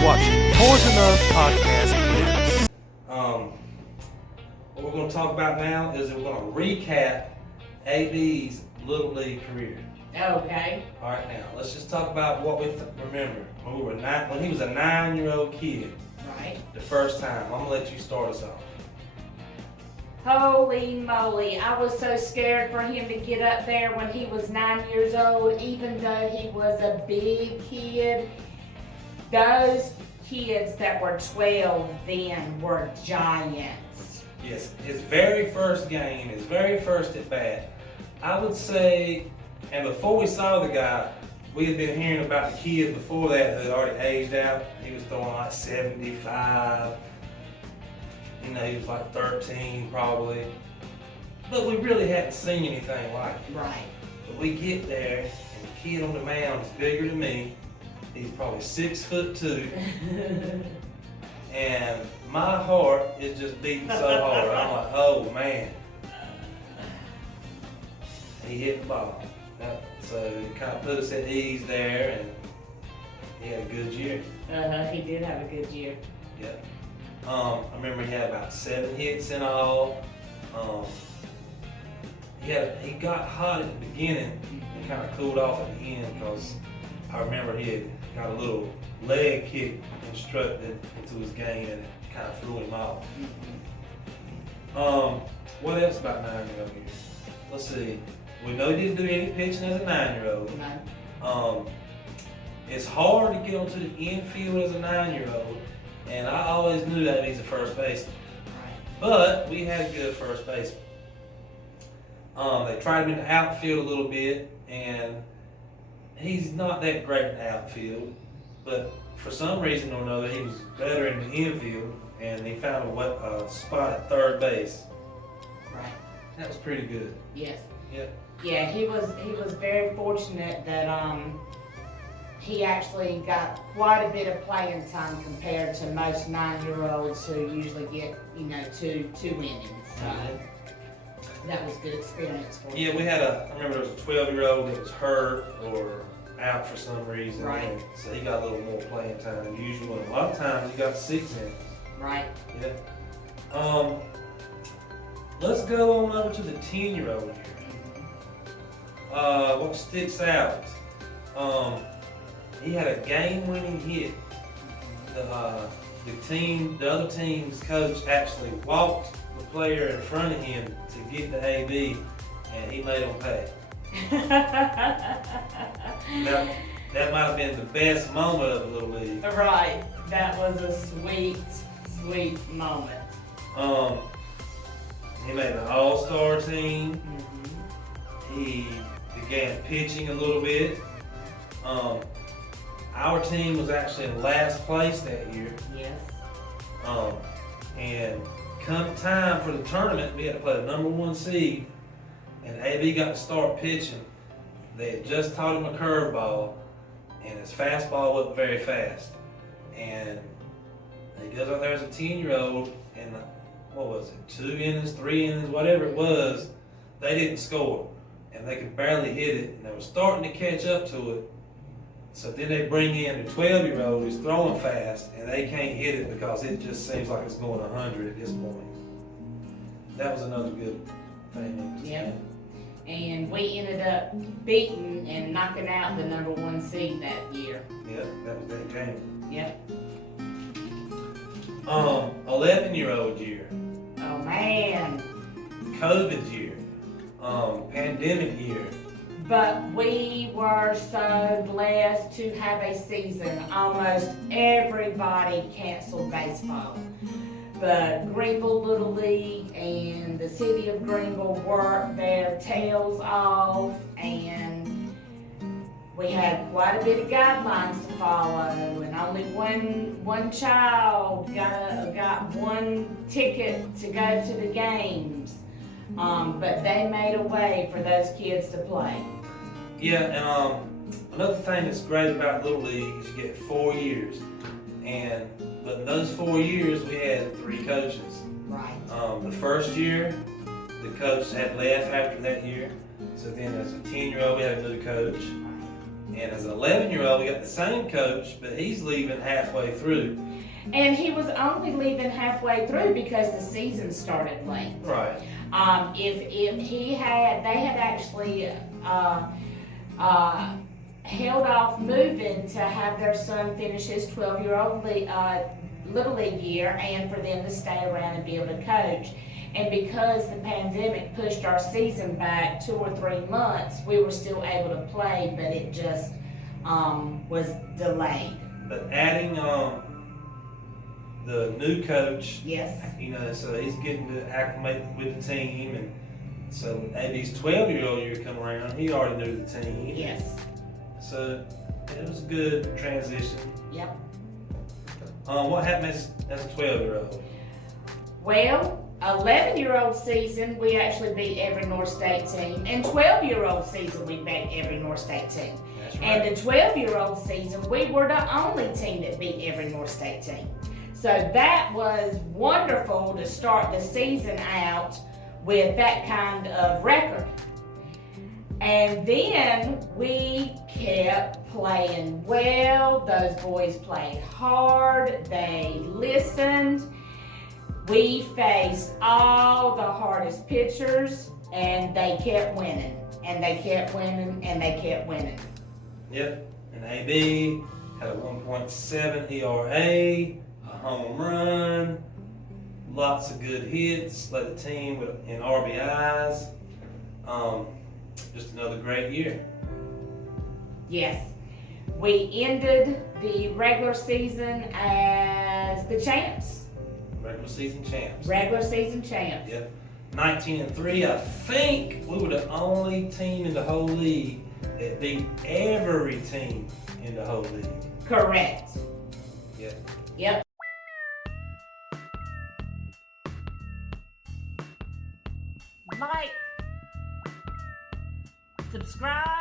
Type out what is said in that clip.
You're watching 4's Enuff podcast clips. What we're going to talk about now is we're going to recap AB's Little League career. Okay. All right, now let's just talk about what we remember when he was a 9-year-old kid. Right. The first time. I'm gonna let you start us off. Holy moly, I was so scared for him to get up there when he was 9 years old, even though he was a big kid. Those kids that were 12 then were giants. Yes, his very first game, his very first at bat, I would say, and before we saw the guy, we had been hearing about the kid before that who had already aged out. He was throwing like 75. You know, he was like 13 probably. But we really hadn't seen anything like it. Right. But we get there, and the kid on the mound is bigger than me. He's probably 6'2". And my heart is just beating so hard. I'm like, oh man. He hit the ball. So it kind of put us at ease there, and he had a good year. He did have a good year. Yep. I remember he had about 7 hits in all. He got hot at the beginning and kind of cooled off at the end because I remember he had got a little leg kick instructed into his game and it kind of threw him off. What else about 9-year-old years? Let's see. We know he didn't do any pitching as a 9-year-old. No. It's hard to get onto the infield as a 9-year-old, and I always knew that he's a first baseman. Right. But we had a good first baseman. They tried him in the outfield a little bit, and he's not that great in the outfield, but for some reason or another, he was better in the infield, and he found a spot at third base. Right. That was pretty good. Yes. Yep. Yeah, he was very fortunate that he actually got quite a bit of playing time compared to most 9-year-olds who usually get, two innings. So that was a good experience for him. Yeah, I remember there was a 12-year-old that was hurt or out for some reason. Right. And so he got a little more playing time than usual. And a lot of times he got 6 innings. Right. Yeah. Let's go on over to the 10-year-old year. What sticks out? He had a game-winning hit. The other team's coach actually walked the player in front of him to get the AB, and he made him pay. That might have been the best moment of the Little League. Right. That was a sweet, sweet moment. He made an all-star team. He began pitching a little bit. Our team was actually in last place that year. Yes. And come time for the tournament, we had to play the number 1 seed, and AB got to start pitching. They had just taught him a curveball, and his fastball wasn't very fast. And he goes out there as a 10-year-old, and what was it, 2 innings, 3 innings, whatever it was, they didn't score. And they could barely hit it, and they were starting to catch up to it. So then they bring in the 12-year-old who's throwing fast, and they can't hit it because it just seems like it's going 100 at this point. That was another good thing. Yep. And we ended up beating and knocking out the number 1 seed that year. Yep, that was that game. Yep. 11-year-old year. Oh man. COVID year. Pandemic year. But we were so blessed to have a season. Almost everybody canceled baseball. But Greenville Little League and the city of Greenville worked their tails off, and we had quite a bit of guidelines to follow, and only one child got 1 ticket to go to the games. But they made a way for those kids to play. Yeah, and another thing that's great about Little League is you get 4 years. But in those 4 years, we had 3 coaches. Right. The first year, the coach had left after that year. So then as a 10-year-old, we had a new coach. And as an 11-year-old, we got the same coach, but he's leaving halfway through. And he was only leaving halfway through because the season started late. Right. They had actually held off moving to have their son finish his 12-year-old Little League year and for them to stay around and be able to coach. And because the pandemic pushed our season back 2 or 3 months, we were still able to play, but it just was delayed. But adding the new coach, Yes. So he's getting to acclimate with the team, and so AB's 12-year-old year come around, he already knew the team. Yes. So it was a good transition. Yep. What happened as a 12-year-old? Well, 11-year-old season, we actually beat every North State team. And 12-year-old season, we beat every North State team. That's right. And the 12-year-old season, we were the only team that beat every North State team. So that was wonderful to start the season out with that kind of record. And then we kept playing well. Those boys played hard. They listened. We faced all the hardest pitchers, and they kept winning. And they kept winning, and they kept winning. Yep. And AB had a 1.7 ERA, a home run, lots of good hits, led the team in RBIs. Just another great year. Yes. We ended the regular season as the champs. Regular season champs. Regular season champs. Yep. 19-3. I think we were the only team in the whole league that beat every team in the whole league. Correct. Yep. Yep. Like, subscribe,